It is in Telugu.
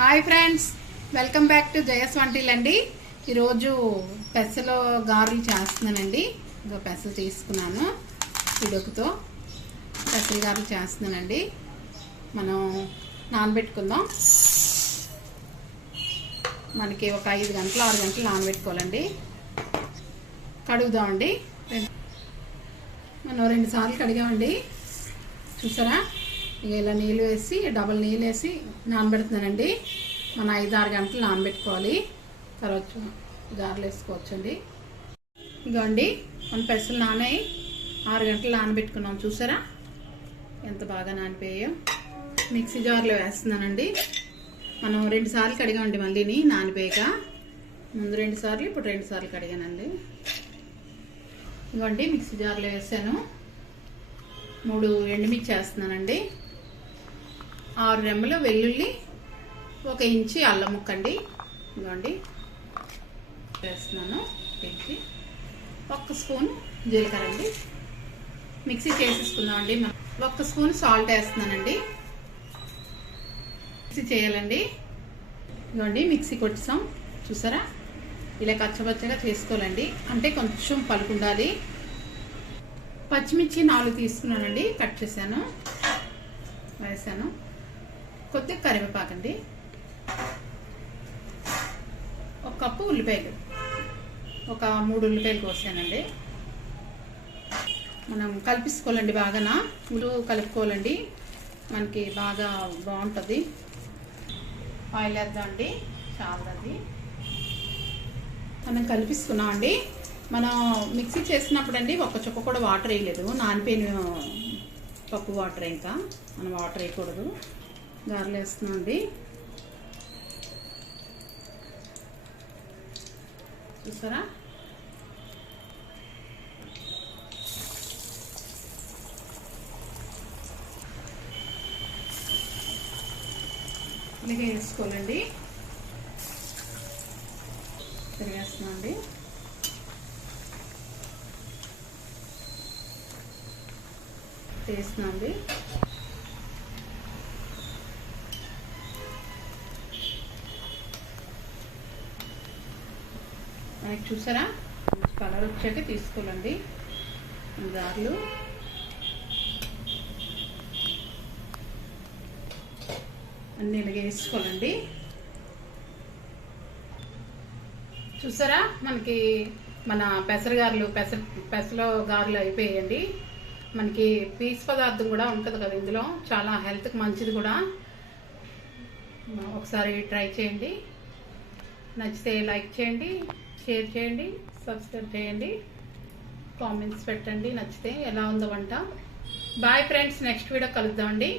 Hi friends, welcome back to జయ స్వంటిల్ అండి. ఈరోజు పెసలో గారెలు చేస్తున్నానండి. ఇదో పెసలు తీసుకున్నాను, పిడుకుతో పెసలు గారెలు చేస్తున్నానండి. మనం నానబెట్టుకుందాం. మనకి ఒక 5 గంటలు 6 గంటలు నానబెట్టుకోవాలండి. కడుగుదామండి. మనం 2 సార్లు కడిగామండి. చూసారా, ఇలా నీళ్ళు వేసి డబల్ నీళ్ళు వేసి నానబెడుతున్నానండి. మనం 5-6 గంటలు నానబెట్టుకోవాలి. తర్వాత గారెలు వేసుకోవచ్చండి. ఇగోండి, మన పెసలు నానాయి 6 గంటలు నానబెట్టుకున్నాం. చూసారా ఎంత బాగా నానిపోయాయో. మిక్సీ జార్లో వేస్తున్నానండి. మనం 2 సార్లు కడిగామండి. మళ్ళీని నానిపోయాక ముందు 2 సార్లు, ఇప్పుడు 2 సార్లు కడిగానండి. ఇవ్వండి, మిక్సీ జార్లో వేసాను. 3 ఎండుమిర్చి వేస్తున్నానండి. 6 రెమ్మలు వెల్లుల్లి, 1 ఇంచి అల్లం ముక్కండి. ఇవ్వండి వేస్తున్నాను. 1 స్పూన్ జీలకర్ర అండి. మిక్సీ చేసేసుకుందామండి. 1 స్పూన్ సాల్ట్ వేస్తున్నానండి. మిక్సీ చేయాలండి. ఇవ్వండి, మిక్సీ కొట్టాం. చూసారా, ఇలా కచ్చపచ్చగా చేసుకోవాలండి. అంటే కొంచెం పలుకు ఉండాలి. పచ్చిమిర్చి 4 తీసుకున్నానండి, కట్ చేశాను, వేసాను. కొద్దిగా కరివేపాకండి. 1 కప్పు ఉల్లిపాయలు, ఒక 3 ఉల్లిపాయలు కోసానండి. మనం కలిపేసుకోవాలండి. బాగా ముందు కలుపుకోవాలండి, మనకి బాగా బాగుంటుంది. ఆయిల్ వేద్దామండి. చాలది మనం కలిపిస్తున్నామండి. మనం మిక్సీ చేసినప్పుడు అండి 1 చుక్క కూడా వాటర్ వేయలేదు. నానిపోయిన పప్పు వాటర్, ఇంకా మనం వాటర్ వేయకూడదు. గారెలు వేస్తున్నామండి. చూసారా, ఇలాగే వేసుకోవాలండి. తిరిగేస్తున్నామండి. వేస్తున్నాండి. మనకి చూసారా, కలర్ వచ్చాక తీసుకోవాలండి గారెలు. అన్నీ ఇలాగే వేసుకోవాలండి. చూసారా, మనకి మన పెసరగారెలు పెసలో గారెలు అయిపోయాయండి. మనకి పీచు పదార్థం కూడా ఉంటుంది కదా ఇందులో, చాలా హెల్త్కి మంచిది కూడా. ఒకసారి ట్రై చేయండి. నచ్చితే లైక్ చేయండి, షేర్ చేయండి, సబ్స్క్రైబ్ చేయండి, కామెంట్స్ పెట్టండి నచ్చితే ఎలా ఉందో వంట. బాయ్ ఫ్రెండ్స్, నెక్స్ట్ వీడియో కలుద్దామండి.